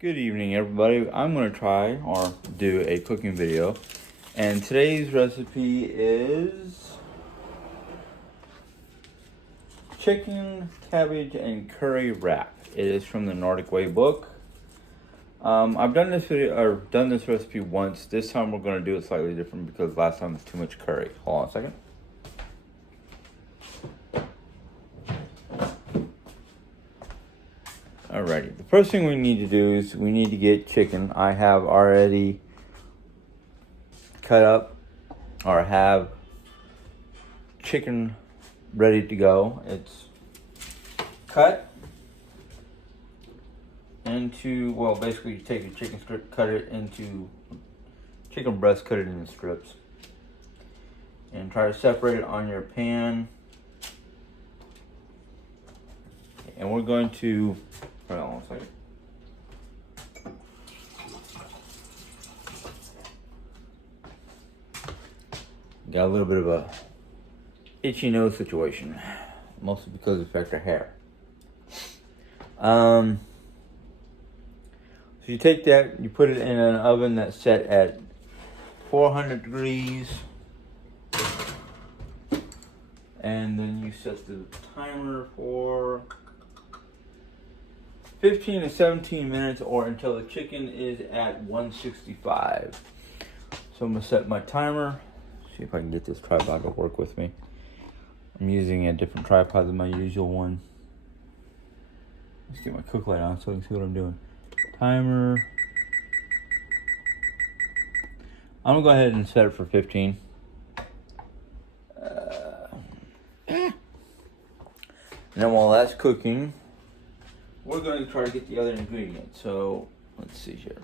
Good evening, everybody. I'm going to try or do a cooking video, and today's recipe is chicken, cabbage, and curry wrap. It is from the Nordic Way book. I've done this video or done this recipe once. This time we're going to do it slightly different because last time was too much curry. Hold on a second. Alrighty, the first thing we need to do is we need to get chicken. I have already cut up or have chicken ready to go. It's cut into, well, basically you take a chicken strip, cut it into, chicken breast, cut it into strips, and try to separate it on your pan. And we're going to, hold on one second. Got a little bit of a itchy nose situation, mostly because it affects our hair. So you take that, you put it in an oven that's set at 400 degrees, and then you set the timer for 15 to 17 minutes or until the chicken is at 165. So I'm going to set my timer. See if I can get this tripod to work with me. I'm using a different tripod than my usual one. Let's get my cook light on so I can see what I'm doing. Timer. I'm going to go ahead and set it for 15. And then while that's cooking, we're going to try to get the other ingredients. So let's see here.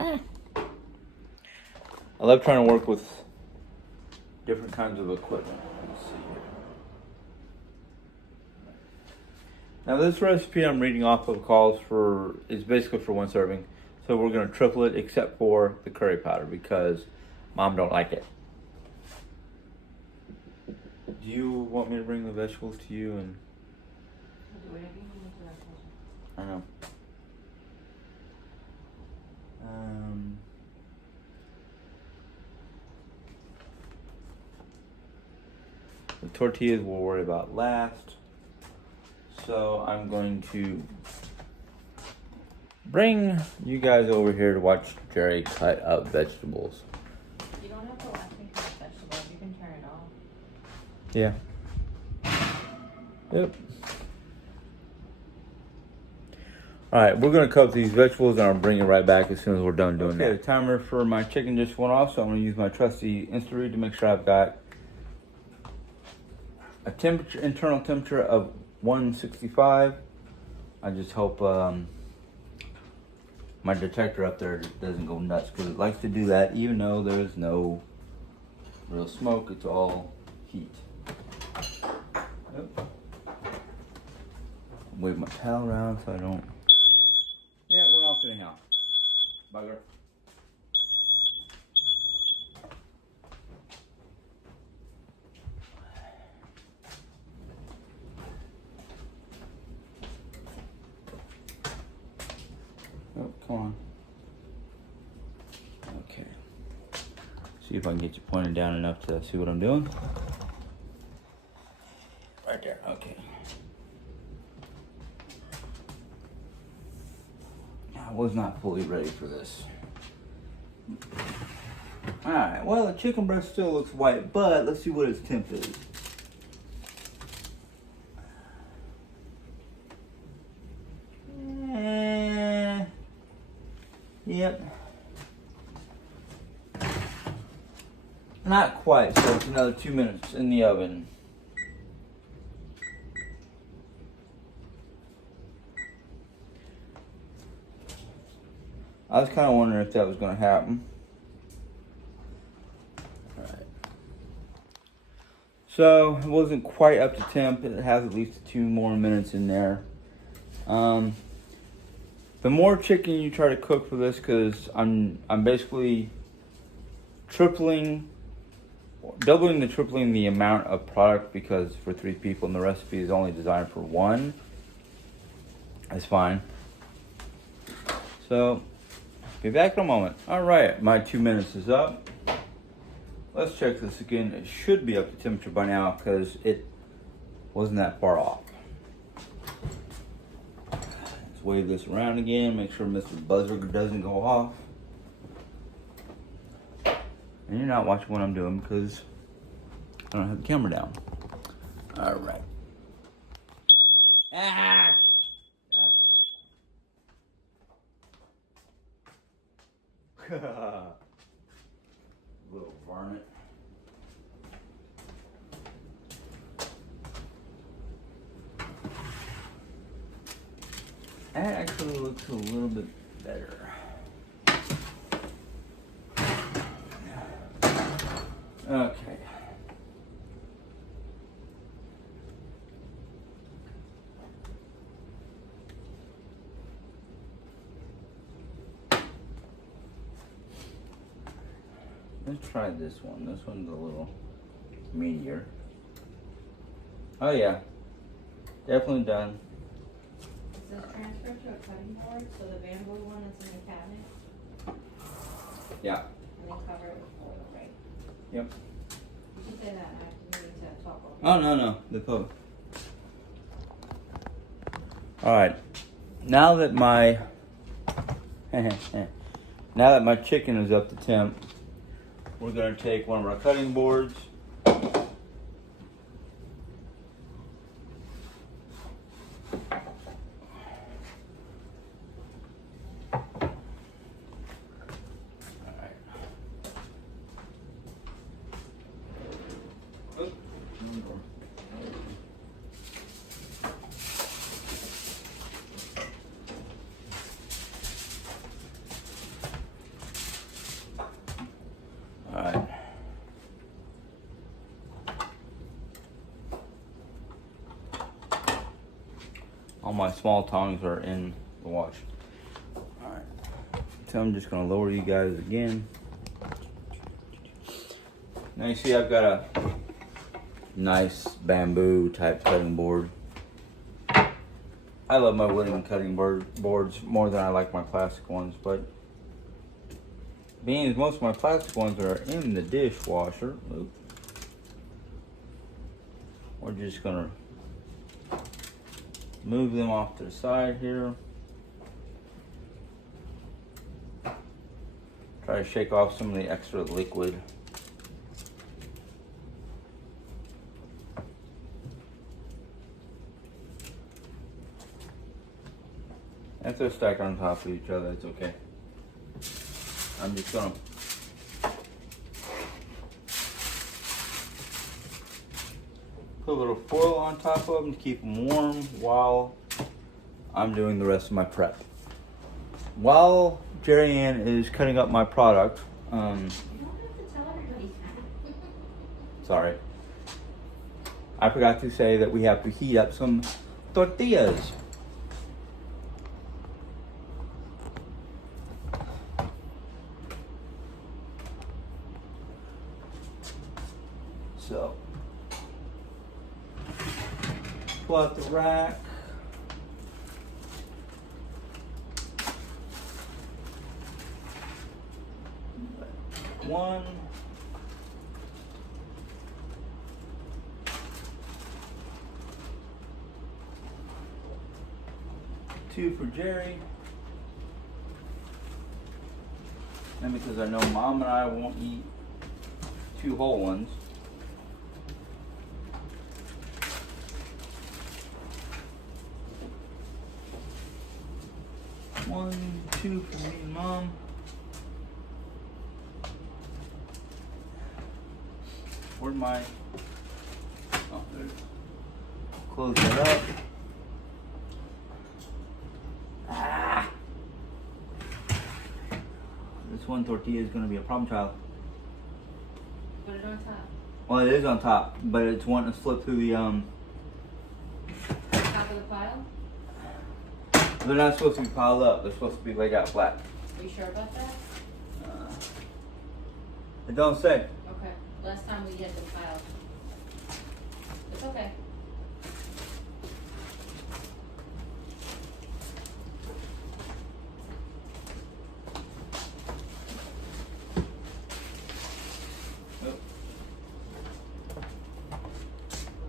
I love trying to work with different kinds of equipment. Let's see here. Now this recipe I'm reading off of is basically for one serving. So we're going to triple it except for the curry powder because Mom don't like it. Do you want me to bring the vegetables to you? And I know. The tortillas we'll worry about last. So I'm going to bring you guys over here to watch Jerry cut up vegetables. You don't have to watch me cut vegetables. You can turn it off. Yeah. Yep. Alright, we're going to cut these vegetables and I'll bring it right back as soon as we're done doing that. The timer for my chicken just went off, so I'm going to use my trusty Insta-Read to make sure I've got a internal temperature of 165. I just hope my detector up there doesn't go nuts because it likes to do that even though there's no real smoke, it's all heat. Yep. Wave my towel around so I don't. Yeah, it went off anyhow. Bugger. Oh, come on. Okay. See if I can get you pointed down enough to see what I'm doing. Right there, okay. I was not fully ready for this. Alright, well the chicken breast still looks white, but let's see what its temp is. Yep. Not quite, so it's another 2 minutes in the oven. I was kind of wondering if that was going to happen. Alright. So, it wasn't quite up to temp. It has at least 2 more minutes in there. The more chicken you try to cook for this, because I'm basically doubling the amount of product because for 3 people and the recipe is only designed for 1. That's fine. So, be back in a moment. All right, my 2 minutes is up. Let's check this again. It should be up to temperature by now because it wasn't that far off. Let's wave this around again. Make sure Mr. Buzzer doesn't go off. And you're not watching what I'm doing because I don't have the camera down. All right. Ah! Little varmint. That actually looks a little bit better. Okay. Let's try this one. This one's a little meatier. Oh yeah, definitely done. Is this transferred to a cutting board, so the bamboo one that's in the cabinet? Yeah. And then cover it with foil, right? Yep. You can say that, and I have to need to talk over. Oh no, the cover. All right. Now that my chicken is up to temp, we're gonna take one of our cutting boards. Alright. All my small tongs are in the wash. Alright. So I'm just going to lower you guys again. Now you see I've got a nice bamboo type cutting board. I love my wooden cutting boards more than I like my plastic ones, but being as most of my plastic ones are in the dishwasher, we're just gonna move them off to the side here. Try to shake off some of the extra liquid. If they're stacked on top of each other, it's okay. I'm just gonna put a little foil on top of them to keep them warm while I'm doing the rest of my prep. While Jerry Ann is cutting up my product, You don't have to tell everybody that. sorry, I forgot to say that we have to heat up some tortillas. So, pull out the rack. One. Two for Jerry. And because I know Mom and I won't eat two whole ones. One, two for me and Mom. Where'd my... Oh, there. Close that up. Ah! This one tortilla is going to be a problem child. Put it on top. Well, it is on top, but it's wanting to slip through the, Top of the pile? They're not supposed to be piled up. They're supposed to be laid out flat. Are you sure about that? It don't say. Okay. Last time we had the pile. It's okay.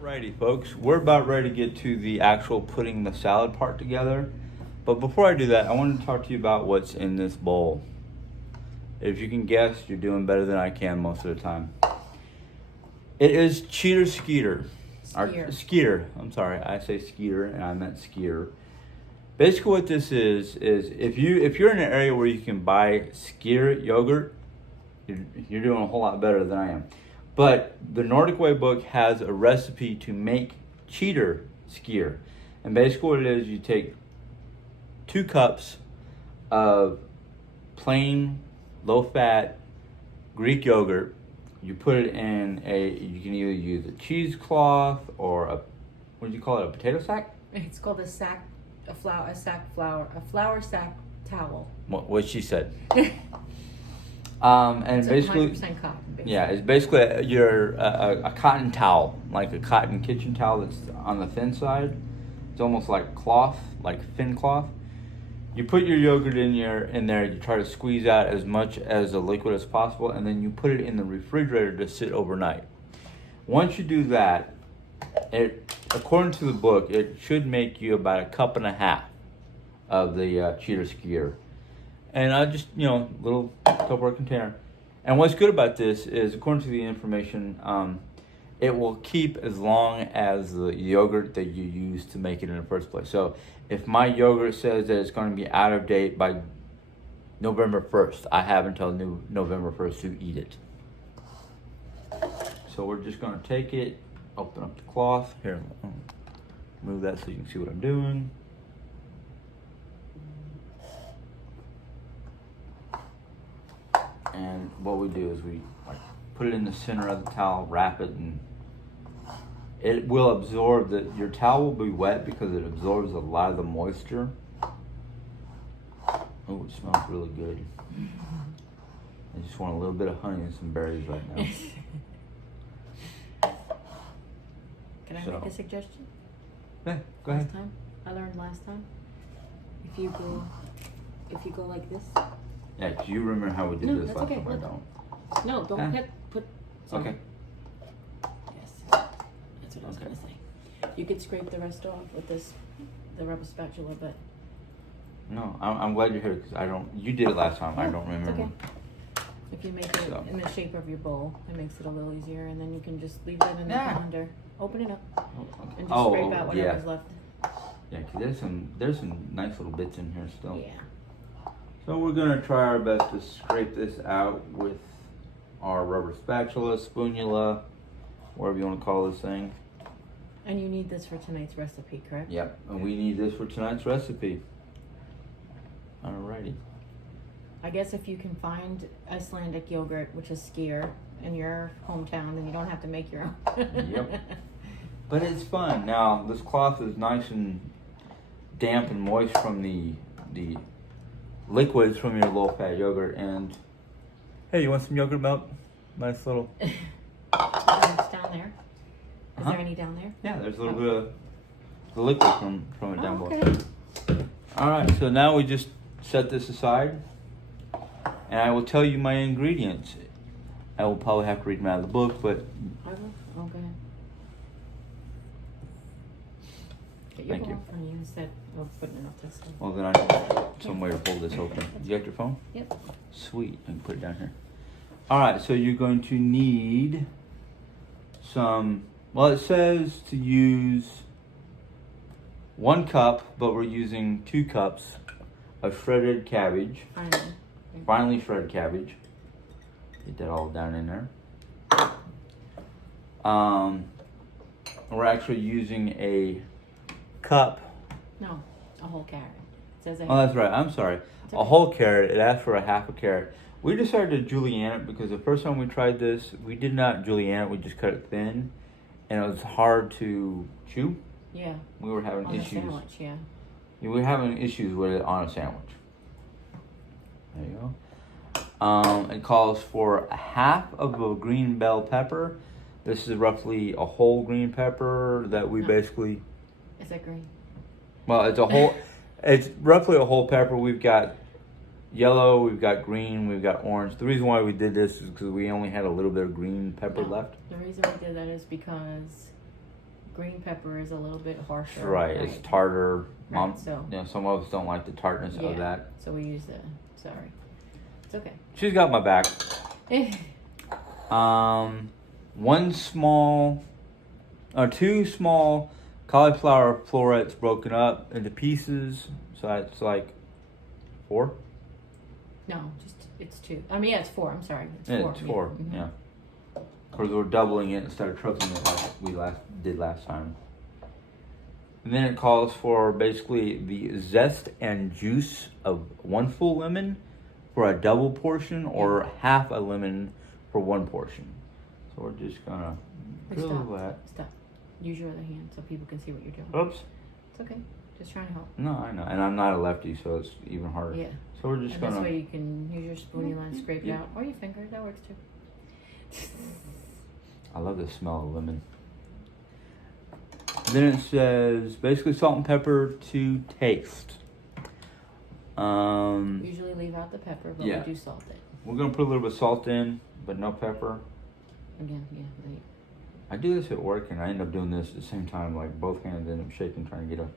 Alrighty, folks, we're about ready to get to the actual putting the salad part together. But before I do that, I want to talk to you about what's in this bowl. If you can guess, you're doing better than I can most of the time. It is cheater skeeter. Skeeter. I'm sorry, I say skeeter and I meant skeeter. Basically what this is if you're in an area where you can buy skeeter yogurt, you're doing a whole lot better than I am. But the Nordic Way book has a recipe to make cheater skyr. And basically what it is, you take 2 cups of plain, low-fat Greek yogurt. You put it in you can either use a cheesecloth or what do you call it, a potato sack? It's called a flour sack towel. What she said. And it's basically, 100% cotton. Basically. Yeah, it's basically a cotton towel, like a cotton kitchen towel that's on the thin side. It's almost like cloth, like thin cloth. You put your yogurt in there. You try to squeeze out as much as the liquid as possible, and then you put it in the refrigerator to sit overnight. Once you do that, according to the book, it should make you about 1.5 cups of the cheater skyr. And I just, little Tupperware container. And what's good about this is, according to the information, it will keep as long as the yogurt that you use to make it in the first place. So if my yogurt says that it's going to be out of date by November 1st, I have until November 1st to eat it. So we're just going to take it, open up the cloth. Here, move that so you can see what I'm doing. And what we do is we put it in the center of the towel, wrap it, and it will absorb your towel will be wet because it absorbs a lot of the moisture. Oh, it smells really good. I just want a little bit of honey and some berries right now. Can I make a suggestion? Yeah, go ahead. I learned last time, if you go like this. Yeah, do you remember how we did this last time? I don't. No, don't put. Sorry. Okay. Yes, that's what I was gonna say. You could scrape the rest off with the rubber spatula, but. No, I'm glad you're here because I don't. You did it last time. I don't remember. It's okay. If you make it in the shape of your bowl, it makes it a little easier, and then you can just leave it in the calendar. Open it up and just scrape out whatever's left. Yeah, because there's some nice little bits in here still. Yeah. So we're gonna try our best to scrape this out with our rubber spatula, spoonula, whatever you want to call this thing. And you need this for tonight's recipe, correct? Yep, and we need this for tonight's recipe. Alrighty. I guess if you can find Icelandic yogurt, which is skyr, in your hometown, then you don't have to make your own. Yep. But it's fun. Now, this cloth is nice and damp and moist from the liquids from your low-fat yogurt. And hey, you want some yogurt milk? Nice little. It's down there. Is there any down there? Yeah, there's a little bit of the liquid from it down below. Okay. All right, so now we just set this aside, and I will tell you my ingredients. I will probably have to read them out of the book, but. I will. Okay. Thank you. And you instead of putting it up this way. Well, then I need some way to hold this open. You got your phone? Yep. Sweet. I can put it down here. All right, so you're going to need some. Well, it says to use 1 cup, but we're using 2 cups of shredded cabbage. Finely shredded cabbage. Get that all down in there. We're actually using a cup. No, a whole carrot. It says Oh, that's right. I'm sorry. A whole carrot. It asked for a half a carrot. We decided to julienne it because the first time we tried this, we did not julienne it. We just cut it thin, and it was hard to chew. Yeah. We were having on issues. A sandwich, yeah. We were having issues with it on a sandwich. There you go. It calls for a half of a green bell pepper. This is roughly a whole green pepper that we basically. Is that green? Well, it's a whole. It's roughly a whole pepper. We've got yellow, we've got green, we've got orange. The reason why we did this is because we only had a little bit of green pepper left. The reason we did that is because green pepper is a little bit harsher. Right, it's tartar. Mom, Right, so. you know, some of us don't like the tartness Yeah. of that. So we use the. Sorry, it's okay. She's got my back. Two small cauliflower florets broken up into pieces. So that's like 4. No, just it's 2. I mean, yeah, it's 4. I'm sorry, it's Yeah, 4. it's 4. Mhm. Yeah. Of course, we're doubling it instead of tripling it like we did last time. And then it calls for basically the zest and juice of 1 full lemon for a double portion, or half a lemon for 1 portion. So we're just gonna drill that. Stop. Use your other hand so people can see what you're doing. Oops. It's okay. Just trying to help. No, I know, and I'm not a lefty, so it's even harder. Yeah. So we're just And gonna. this way you can use your spoon and scrape it Yeah. out, or your finger. That works too. I love the smell of lemon. Then it says basically salt and pepper to taste. Usually leave out the pepper, but Yeah. we do salt it. We're gonna put a little bit of salt in, but no pepper. Again, yeah. Right. I do this at work, and I end up doing this at the same time. Like both hands end up shaking, trying to get a.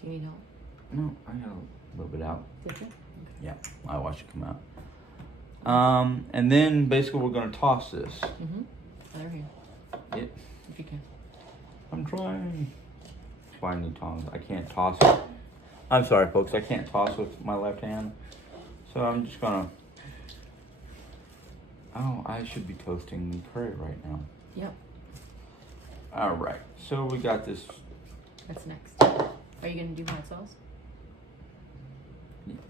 Do you need help? No, I got a little bit out. Did you? Yeah, I watched it come out. And then basically we're gonna toss this. Other hand. Yep. If you can. I'm trying. That's why I need tongs. I can't toss it. I'm sorry, folks. I can't toss with my left hand. So I'm just gonna. Oh, I should be toasting curry right now. Yep. All right. So we got this. That's next. Are you gonna do hot sauce?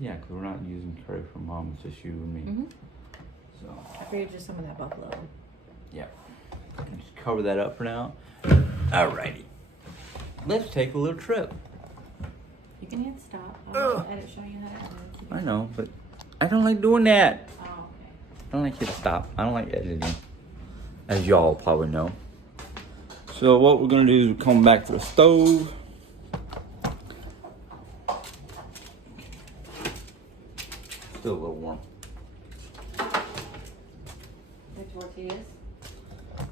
Yeah, because we're not using curry from Mom. It's just you and me. So. I figured just some of that buffalo. Yeah. Just cover that up for now. Alrighty. Let's take a little trip. You can hit stop. I'll edit, show you how to edit. I know, but I don't like doing that. Oh, okay. I don't like hit stop. I don't like editing, as y'all probably know. So what we're gonna do is we come back to the stove. Still a little warm. The tortillas?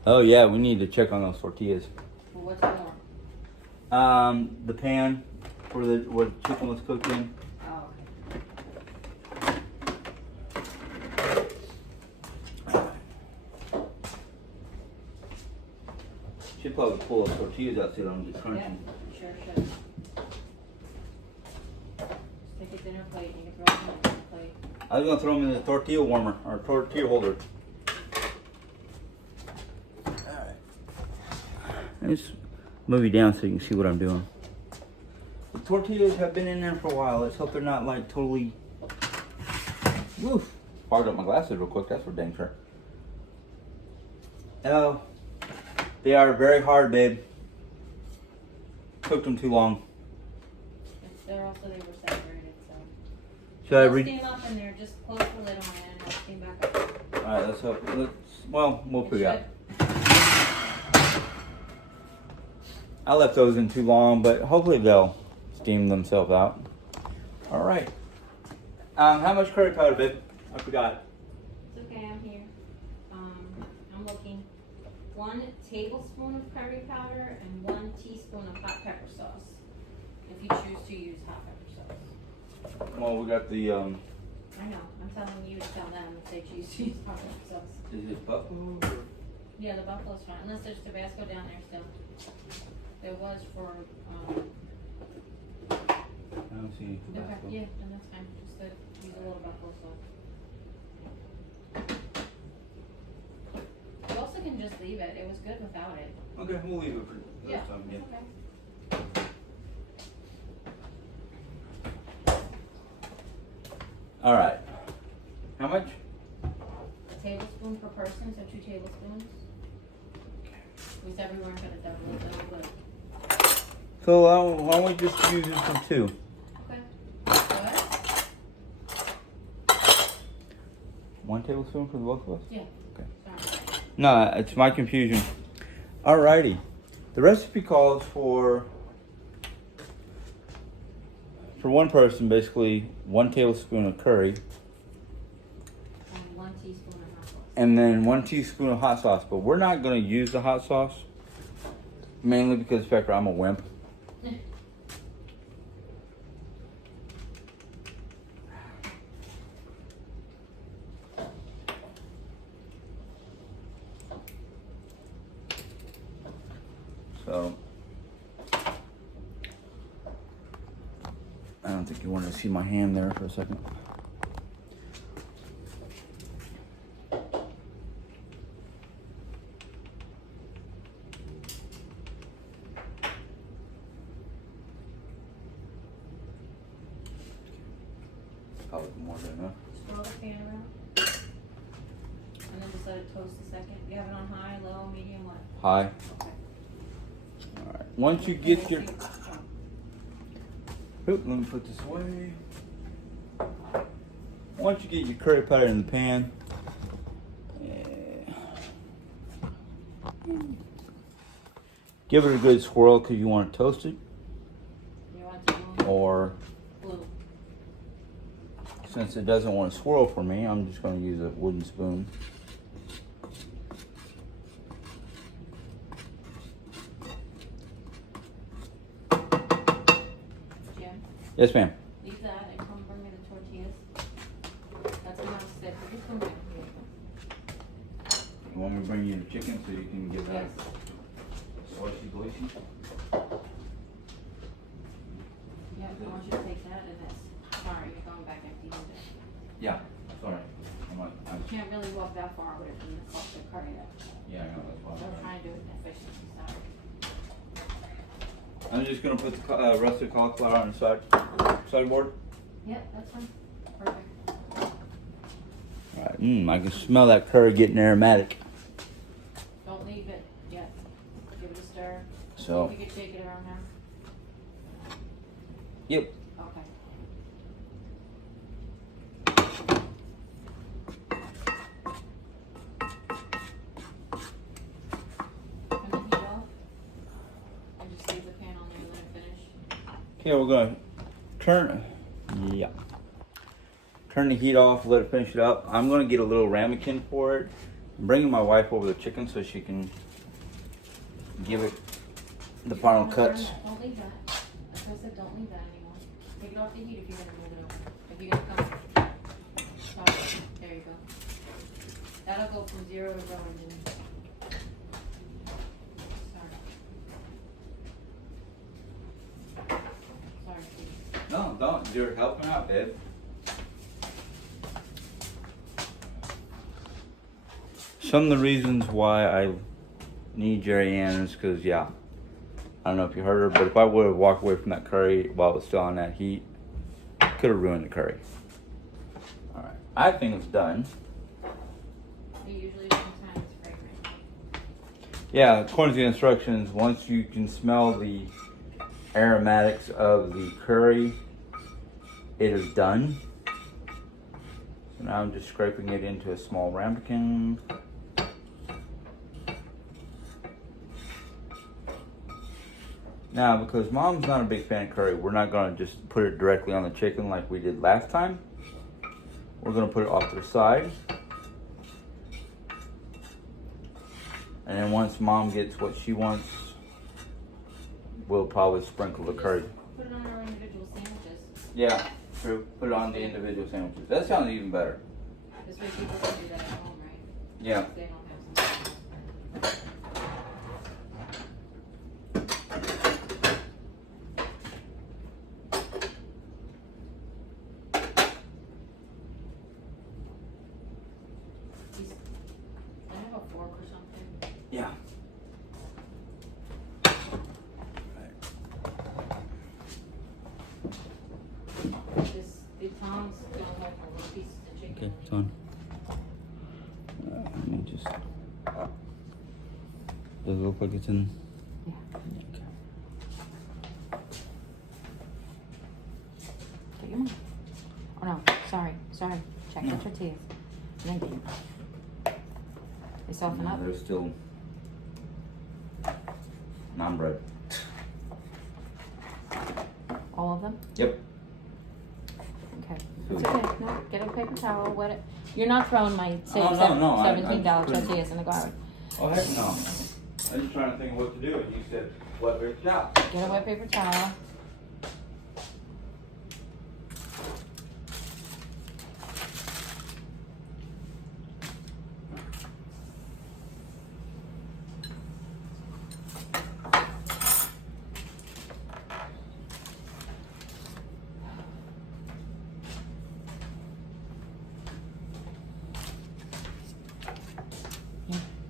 Oh yeah, we need to check on those tortillas. Well, what's more? The pan where the chicken was cooked in. Oh, Should probably pull those tortillas out so they don't get okay. crunchy. Yeah, sure should. Just take a dinner plate and you can throw it in the dinner plate. I was gonna throw them in the tortilla warmer or tortilla holder. Alright. Let's move you down so you can see what I'm doing. The tortillas have been in there for a while. Let's hope they're not like totally. Woof. Fogged up my glasses real quick, that's for dang sure. Oh. They are very hard, babe. Cooked them too long. They were separated, so. Should I They'll read? steam up and they're just close the lid on it and it'll steam back up. Alright, let's hope. We'll figure it out. I left those in too long, but hopefully they'll steam themselves out. All right. How much curry powder, babe? I forgot. It's okay, I'm here. I'm looking. 1 tablespoon of curry powder and 1 teaspoon of hot pepper sauce. If you choose to use hot pepper sauce. Well, we got the. I know. I'm telling you to tell them if they choose to use hot pepper sauce. Is it buffalo? Yeah, the buffalo's fine. Unless there's Tabasco down there still. There was for. I don't see any Tabasco. Yeah, then that's fine. Just use a little buffalo sauce. You also can just leave it. It was good without it. Okay, we'll leave it for this time again. Okay. All right. How much? A tablespoon per person, so 2 tablespoons. We said we weren't gonna double it, but. So why don't we just use this for 2? Okay. What? 1 tablespoon for the both of us? Yeah. Okay. Sorry. No, it's my confusion. Alrighty. The recipe calls for 1 person, basically 1 tablespoon of curry. And 1 teaspoon of hot sauce. and then 1 teaspoon of hot sauce. But we're not gonna use the hot sauce, mainly because Becker, I'm a wimp. So I don't think you wanted to see my hand there for a second. Probably more than enough. Swirl the pan around. And then just let it toast a second. You have it on high, low, medium, what? High. Okay. All right. Once you get your, oop, let me put this away. Once you get your curry powder in the pan, give it a good swirl because you want to toast it. You want it to blue? Or Blue. since it doesn't want to swirl for me, I'm just going to use a wooden spoon. Jim, Yes, ma'am. leave that and come bring me the tortillas. That's enough stick. Just come back here. You want me to bring you the chicken so you can get that Yes. slicey glacy? Yeah, I want you to take that and this. Sorry, you're going back empty handed. Yeah, sorry. I'm You can't really walk that far away from the curry though. yeah, I know that's why. So I'm trying to do it efficiently, sorry. I'm just gonna put the roasted cauliflower on the sideboard. Yep, that's fine. Perfect. All right. I can smell that curry getting aromatic. Don't leave it yet. Give it a stir. So. See if you can shake it around now. Yep. Okay. Turn the heat off. And just leave the pan on there and let it finish. Okay, we're gonna turn the heat off, let it finish it up. I'm gonna get a little ramekin for it. I'm bringing my wife over the chicken so she can give it the final cuts. Don't leave that. That's why I said don't leave that anymore. Take it off the heat if you're gonna move it over. If you're gonna come. Stop. There you go. That'll go from 0 to going in. Sorry, please. No, don't. You're helping out, babe. Some of the reasons why I need Jerry Ann is because, yeah, I don't know if you heard her, but if I would have walked away from that curry while it was still on that heat, could have ruined the curry. All right, I think it's done. Usually sometimes it's fragrant. Yeah, according to the instructions, once you can smell the aromatics of the curry, it is done. So now I'm just scraping it into a small ramekin. Now, because Mom's not a big fan of curry, we're not going to just put it directly on the chicken like we did last time. We're going to put it off to the side. And then once Mom gets what she wants, we'll probably sprinkle the curry. Put it on our individual sandwiches. Yeah, true. Put it on the individual sandwiches. That sounds even better. This way people can do that at home, right? Yeah. They don't have some. I have a fork or something. Yeah. The tongs don't have a little pieces of chicken. Okay, it's on. Let me just. Does it look like it's in? Yeah. Okay. Get your money. Oh no, sorry. Check No. your tortillas. Thank you. They soften up. There's still naan bread. All of them? Yep. Okay. It's okay. No, get a paper towel, wet it. You're not throwing my Oh, no, $17 I couldn't. tortillas in the garbage. Oh, heck no. I'm just trying to think of what to do, and you said, wet paper towel. Get a wet paper towel.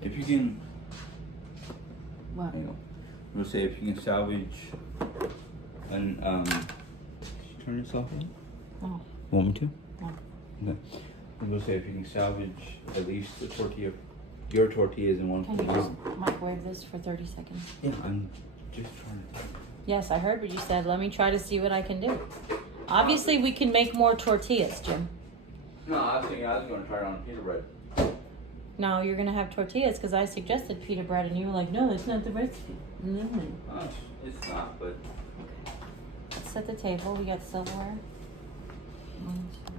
If you can, What? hang on. I'm gonna say if you can salvage an, turn this off? Oh. Want me to? No. Okay. I'm gonna say if you can salvage at least the tortilla, your tortillas in one Can you piece. just microwave this for 30 seconds? Yeah, I'm just trying to. Yes, I heard what you said. Let me try to see what I can do. Obviously, we can make more tortillas, Jim. No, I was thinking I was gonna try it on pita bread. No, you're gonna have tortillas because I suggested pita bread and you were like, no, that's not the recipe. Oh, it's not, but Let's set the table. We got silverware. 1, 2.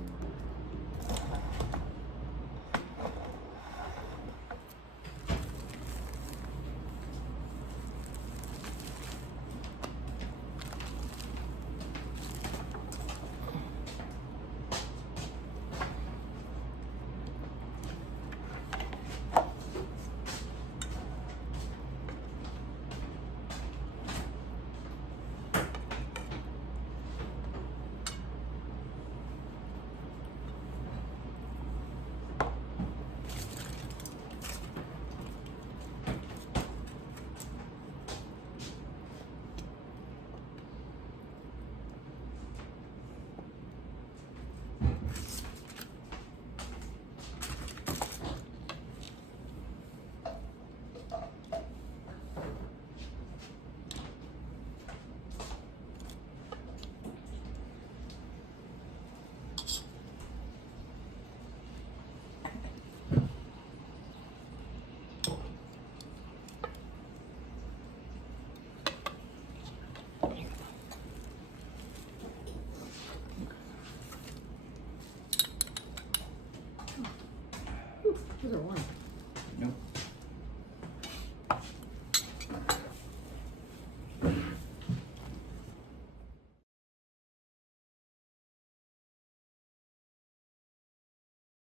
Those are warm.